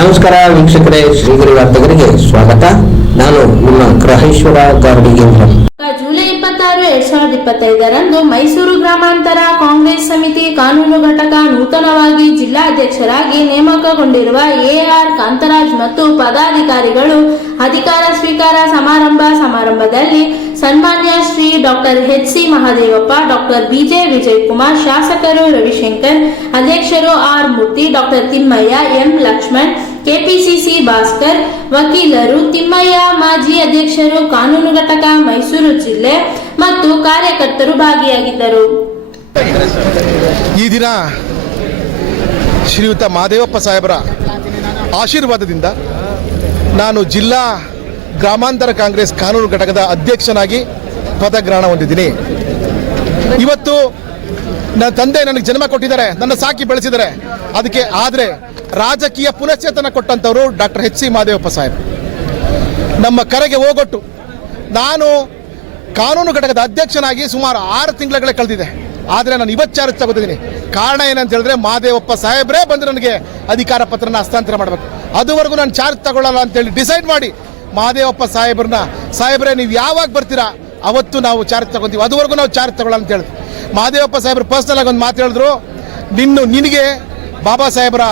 ನಮಸ್ಕಾರ ವೀಕ್ಷಕರೇ, ಶ್ರೀಗಿರಿ ವಾರ್ತೆಗರಿಗೆ ಸ್ವಾಗತ. ನಾನು ನಿಮ್ಮ ಗ್ರಹೇಶ್ವರ ಗಾರ್ಡಿಗೇಂದ್ರ ಜುಲೈ ಇಪ್ಪತ್ತಾರು, ಎರಡ್ ಸಾವಿರದ ಇಪ್ಪತ್ತೈದರಂದು ಮೈಸೂರು ಗ್ರಾಮಾಂತರ ಕಾಂಗ್ರೆಸ್ ಸಮಿತಿ ಕಾನೂನು ಘಟಕ ನೂತನವಾಗಿ ಜಿಲ್ಲಾಧ್ಯಕ್ಷರಾಗಿ ನೇಮಕಗೊಂಡಿರುವ ಎಆರ್ ಕಾಂತರಾಜ್ ಮತ್ತು ಪದಾಧಿಕಾರಿಗಳು ಅಧಿಕಾರ ಸ್ವೀಕಾರ ಸಮಾರಂಭ ಸಮಾರಂಭದಲ್ಲಿ ಸನ್ಮಾನ್ಯ Shri doctor H C Mahadevappa, doctor B J Vijay Kumar ಶಾಸಕರು ರವಿಶಂಕರ್, ಅಧ್ಯಕ್ಷರು R Murthy, doctor Thimmaiah, M Lakshman KPCC Bhaskar, ವಕೀಲರು ತಿಮ್ಮಯ್ಯ, ಮಾಜಿ ಅಧ್ಯಕ್ಷರು ಕಾನೂನು ಘಟಕ, ಮೈಸೂರು ಜಿಲ್ಲೆ ಮತ್ತು ಕಾರ್ಯಕರ್ತರು ಭಾಗಿಯಾಗಿದ್ದರು. ಈ ದಿನ ಶ್ರೀಯುತ ಮಾದೇವಪ್ಪ ಸಾಹೇಬರ ಆಶೀರ್ವಾದದಿಂದ ನಾನು ಜಿಲ್ಲಾ ಗ್ರಾಮಾಂತರ ಕಾಂಗ್ರೆಸ್ ಕಾನೂನು ಘಟಕದ ಅಧ್ಯಕ್ಷನಾಗಿ ಪದಗ್ರಹಣ ಹೊಂದಿದ್ದೀನಿ. ಇವತ್ತು ನನ್ನ ತಂದೆ ನನಗೆ ಜನ್ಮ ಕೊಟ್ಟಿದ್ದಾರೆ, ನನ್ನ ಸಾಕಿ ಬೆಳೆಸಿದ್ದಾರೆ. ಅದಕ್ಕೆ ಆದರೆ ರಾಜಕೀಯ ಪುನಶ್ಚೇತನ ಕೊಟ್ಟಂಥವರು doctor H C Madevappa Saheb. ನಮ್ಮ ಕರೆಗೆ ಹೋಗೊಟ್ಟು ನಾನು ಕಾನೂನು ಘಟಕದ ಅಧ್ಯಕ್ಷನಾಗಿ ಸುಮಾರು ಆರು ತಿಂಗಳುಗಳೇ ಕಳೆದಿದೆ. ಆದರೆ ನಾನು ಇವತ್ತು ಚಾರ್ಜ್ ತಗೋತಿದ್ದೀನಿ ಕಾರಣ ಏನಂತ ಹೇಳಿದ್ರೆ ಮಹಾದೇವಪ್ಪ ಸಾಹೇಬ್ರೇ ಬಂದು ನನಗೆ ಅಧಿಕಾರ ಪತ್ರನ ಹಸ್ತಾಂತರ ಮಾಡಬೇಕು. ಅದುವರೆಗೂ ನಾನು ಚಾರ್ಜ್ ತಗೊಳ್ಳಲ್ಲ ಅಂತೇಳಿ ಡಿಸೈಡ್ ಮಾಡಿ ಮಾದೇವಪ್ಪ ಸಾಹೇಬ್ರನ್ನ, ಸಾಹೇಬ್ರೆ, ನೀವು ಯಾವಾಗ ಬರ್ತೀರಾ? ಅವತ್ತು ನಾವು ಚಾರ್ಜ್ ತಗೊಂತೀವಿ. ಅದುವರೆಗೂ ನಾವು ಚಾರ್ಜ್ ತಗೊಳ್ಳಲ್ಲ ಅಂತ ಹೇಳಿದ್ವಿ ಮಹಾದೇವಪ್ಪ ಸಾಹೇಬ್ರು ಪರ್ಸ್ನಲ್ ಆಗಿ ಒಂದು ಮಾತು ಹೇಳಿದ್ರು. ನಿನ್ನು ನಿನಗೆ ಬಾಬಾ ಸಾಹೇಬರ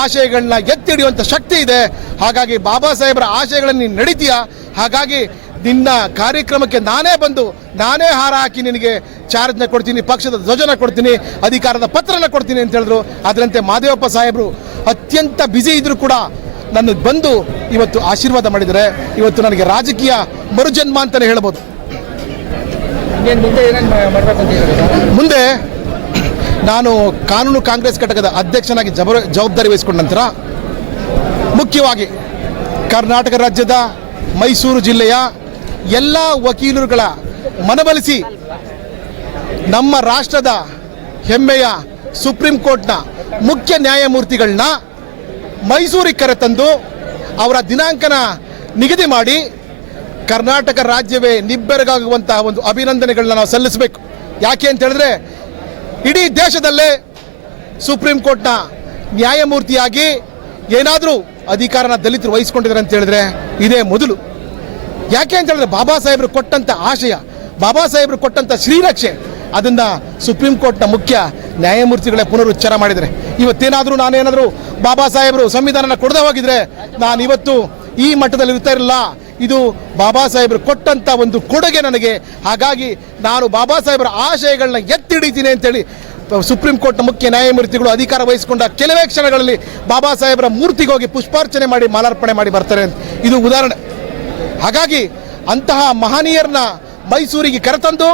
ಆಶಯಗಳನ್ನ ಎತ್ತಿ ಹಿಡಿಯುವಂಥ ಶಕ್ತಿ ಇದೆ. ಹಾಗಾಗಿ ಬಾಬಾ ಸಾಹೇಬರ ಆಶಯಗಳನ್ನು ನೀನು ನಡೀತೀಯ? ಹಾಗಾಗಿ ನಿನ್ನ ಕಾರ್ಯಕ್ರಮಕ್ಕೆ ನಾನೇ ಬಂದು ನಾನೇ ಹಾರ ಹಾಕಿ ನಿನಗೆ ಚಾರ್ಜ್ನ ಕೊಡ್ತೀನಿ, ಪಕ್ಷದ ಧ್ವಜನ ಕೊಡ್ತೀನಿ, ಅಧಿಕಾರದ ಪತ್ರನ ಕೊಡ್ತೀನಿ ಅಂತ ಹೇಳಿದ್ರು. ಅದರಂತೆ ಮಾದೇವಪ್ಪ ಸಾಹೇಬರು ಅತ್ಯಂತ ಬ್ಯುಸಿ ಇದ್ದರೂ ಕೂಡ ನನ್ನ ಬಂದು ಇವತ್ತು ಆಶೀರ್ವಾದ ಮಾಡಿದರೆ ಇವತ್ತು ನನಗೆ ರಾಜಕೀಯ ಮರುಜನ್ಮ ಅಂತಲೇ ಹೇಳ್ಬೋದು. ಮುಂದೆ ನಾನು ಕಾನೂನು ಕಾಂಗ್ರೆಸ್ ಘಟಕದ ಅಧ್ಯಕ್ಷನಾಗಿ ಜಬರ ಜವಾಬ್ದಾರಿ ವಹಿಸಿಕೊಂಡ ನಂತರ ಮುಖ್ಯವಾಗಿ ಕರ್ನಾಟಕ ರಾಜ್ಯದ ಮೈಸೂರು ಜಿಲ್ಲೆಯ ಎಲ್ಲ ವಕೀಲರುಗಳ ಮನವೊಲಿಸಿ ನಮ್ಮ ರಾಷ್ಟ್ರದ ಹೆಮ್ಮೆಯ ಸುಪ್ರೀಂ ಕೋರ್ಟ್ನ ಮುಖ್ಯ ನ್ಯಾಯಮೂರ್ತಿಗಳನ್ನ ಮೈಸೂರಿಗೆ ಕರೆತಂದು ಅವರ ದಿನಾಂಕನ ನಿಗದಿ ಮಾಡಿ ಕರ್ನಾಟಕ ರಾಜ್ಯವೇ ನಿಬ್ಬೆರಗಾಗುವಂತಹ ಒಂದು ಅಭಿನಂದನೆಗಳನ್ನ ನಾವು ಸಲ್ಲಿಸಬೇಕು. ಯಾಕೆ ಅಂತ ಹೇಳಿದ್ರೆ, ಇಡೀ ದೇಶದಲ್ಲೇ ಸುಪ್ರೀಂ ಕೋರ್ಟ್ನ ನ್ಯಾಯಮೂರ್ತಿಯಾಗಿ ಏನಾದರೂ ಅಧಿಕಾರನ ದಲಿತರು ವಹಿಸ್ಕೊಂಡಿದ್ದಾರೆ ಅಂತ ಹೇಳಿದ್ರೆ ಇದೇ ಮೊದಲು. ಯಾಕೆ ಅಂತ ಹೇಳಿದ್ರೆ, ಬಾಬಾ ಸಾಹೇಬರು ಕೊಟ್ಟಂತ ಆಶಯ, ಬಾಬಾ ಸಾಹೇಬರು ಕೊಟ್ಟಂತ ಶ್ರೀರಕ್ಷೆ, ಅದನ್ನ ಸುಪ್ರೀಂ ಕೋರ್ಟ್ನ ಮುಖ್ಯ ನ್ಯಾಯಮೂರ್ತಿಗಳೇ ಪುನರುಚ್ಚಾರ ಮಾಡಿದರೆ ಇವತ್ತೇನಾದರೂ ನಾನೇನಾದರೂ ಬಾಬಾ ಸಾಹೇಬರು ಸಂವಿಧಾನನ ಕೊಡದೆ ಹೋಗಿದ್ರೆ ನಾನು ಇವತ್ತು ಈ ಮಟ್ಟದಲ್ಲಿ ಇರ್ತಾ ಇರಲಿಲ್ಲ ಇದು ಬಾಬಾ ಸಾಹೇಬರು ಕೊಟ್ಟಂತ ಒಂದು ಕೊಡುಗೆ ನನಗೆ. ಹಾಗಾಗಿ ನಾನು ಬಾಬಾ ಸಾಹೇಬರ ಆಶಯಗಳನ್ನ ಎತ್ತಿ ಹಿಡಿತೀನಿ ಅಂತೇಳಿ ಸುಪ್ರೀಂ ಕೋರ್ಟ್ನ ಮುಖ್ಯ ನ್ಯಾಯಮೂರ್ತಿಗಳು ಅಧಿಕಾರ ವಹಿಸಿಕೊಂಡ ಕೆಲವೇ ಕ್ಷಣಗಳಲ್ಲಿ ಬಾಬಾ ಸಾಹೇಬರ ಮೂರ್ತಿಗೆ ಹೋಗಿ ಪುಷ್ಪಾರ್ಚನೆ ಮಾಡಿ ಮಾಲಾರ್ಪಣೆ ಮಾಡಿ ಬರ್ತಾರೆ ಅಂತ. ಇದು ಉದಾಹರಣೆ. ಹಾಗಾಗಿ ಅಂತಹ ಮಹನೀಯರನ್ನ ಮೈಸೂರಿಗೆ ಕರೆತಂದು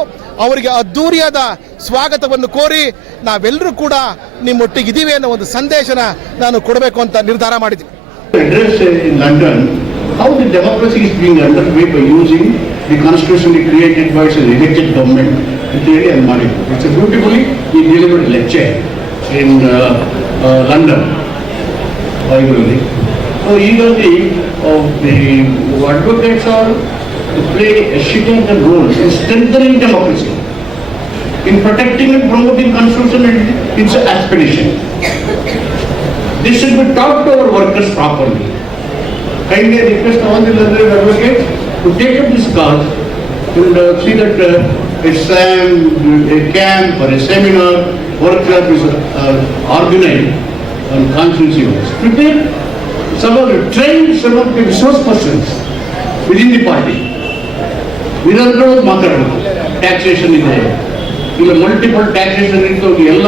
ಅವರಿಗೆ ಅದ್ಧೂರಿಯಾದ ಸ್ವಾಗತವನ್ನು ಕೋರಿ ನಾವೆಲ್ಲರೂ ಕೂಡ ನಿಮ್ಮೊಟ್ಟಿಗೆ ಇದೀವಿ ಅನ್ನೋ ಒಂದು ಸಂದೇಶನ ನಾನು ಕೊಡಬೇಕು ಅಂತ ನಿರ್ಧಾರ ಮಾಡಿದ್ದೀನಿ. How the democracy is being underway by using the constitutionally created by its elected government to really admire. It's a beautifully delivered lecture in uh, uh, London, Library. So eagerly of the advocates are to play a significant role in strengthening democracy, in protecting and promoting constitutional its aspiration. This should be taught to our workers properly. Kindly request all the learned advocates to take up this cause and uh, see that uh, a SAM, a camp or a seminar, workshop is uh, organized on conscience issues. Prepare some of the, train some of the resource persons within the party. ನಿರಂತರ ಮಾತಾಡೋದು taxation ಇದೆ ಇಲ್ಲ multiple taxation ಇತ್ತು ಎಲ್ಲ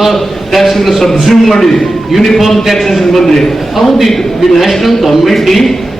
tax subsume ಮಾಡಿ uniform taxation ಬಂದ್ರೆ how the national government ಈ